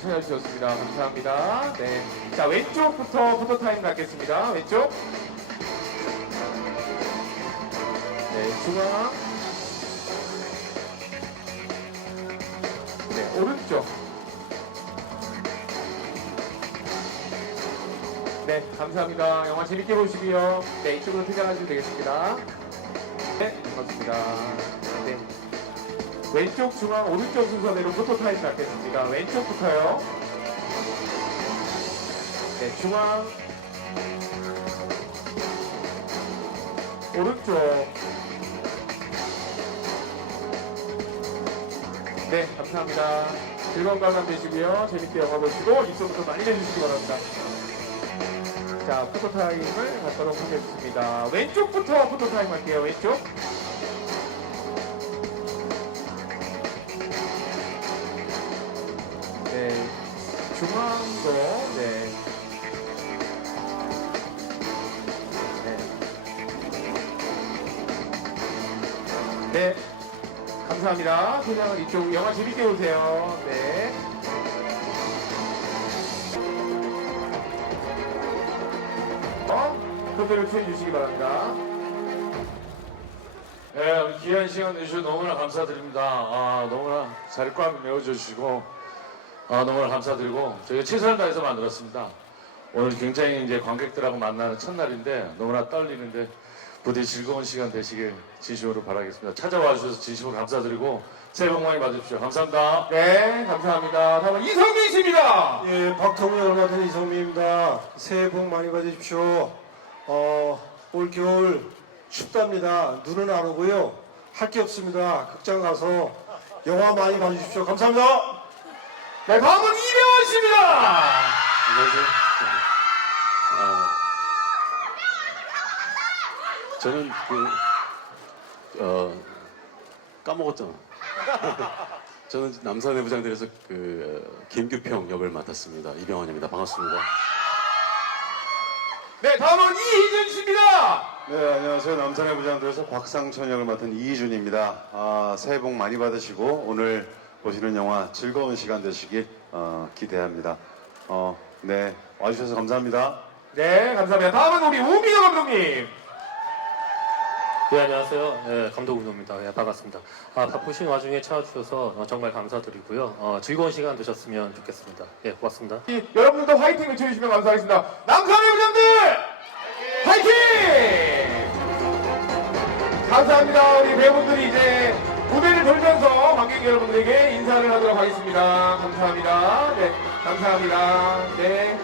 찾아주셨습니다. 감사합니다. 네. 자, 왼쪽부터 포토타임 갖겠습니다. 왼쪽. 네, 중앙. 네, 오른쪽. 네, 감사합니다. 영화 재밌게 보시고요. 네, 이쪽으로 퇴장하시면 되겠습니다. 왼쪽, 중앙, 오른쪽 순서대로 포토타임 갖겠습니다. 왼쪽부터요. 네, 중앙. 오른쪽. 네, 감사합니다. 즐거운 관람 되시고요. 재밌게 영화 보시고 입소부터 많이 내주시기 바랍니다. 자, 포토타임을 갖도록 하겠습니다. 왼쪽부터 포토타임 할게요. 왼쪽. 중앙도 네. 네. 네, 감사합니다. 그냥 이쪽 영화 재밌게 보세요. 네. 어? 그대로 취해 주시기 바랍니다. 네, 귀한 시간 내주셔서 너무나 감사드립니다. 아, 너무나 자리 꽉 메워주시고, 아, 너무나 감사드리고, 저희가 최선을 다해서 만들었습니다. 오늘 굉장히 이제 관객들하고 만나는 첫날인데, 너무나 떨리는데, 부디 즐거운 시간 되시길 진심으로 바라겠습니다. 찾아와 주셔서 진심으로 감사드리고, 새해 복 많이 받으십시오. 감사합니다. 네, 감사합니다. 다음은 이성민 씨입니다. 예, 박통령을 맡은 이성민입니다. 새해 복 많이 받으십시오. 어, 올 겨울 춥답니다. 눈은 안 오고요. 할 게 없습니다. 극장 가서 영화 많이 봐주십시오. 감사합니다. 네, 다음은 이병헌 씨입니다. 안녕하세요. 아, 저는 그, 어, 까먹었잖아. 저는 남산의 부장들에서 그, 어, 김규평 역을 맡았습니다. 이병헌입니다. 반갑습니다. 네, 다음은 이희준 씨입니다. 네, 안녕하세요. 남산의 부장들에서 곽상천 역을 맡은 이희준입니다. 아, 새해 복 많이 받으시고 오늘 보시는 영화 즐거운 시간 되시길 어, 기대합니다. 어, 네, 와주셔서 감사합니다. 네, 감사합니다. 다음은 우리 우민호 감독님. 네, 안녕하세요. 네, 감독 운동입니다. 네, 반갑습니다. 아, 바쁘신 와중에 찾아주셔서 어, 정말 감사드리고요. 어, 즐거운 시간 되셨으면 좋겠습니다. 예, 고맙습니다. 이- 여러분들도 화이팅 외쳐주시면 감사하겠습니다. 남산의 부장들! 화이팅! 감사합니다. 우리 배우분들이 이제 무대를 돌면서 관객 여러분들에게 인사를 하도록 하겠습니다. 감사합니다. 네, 감사합니다. 네.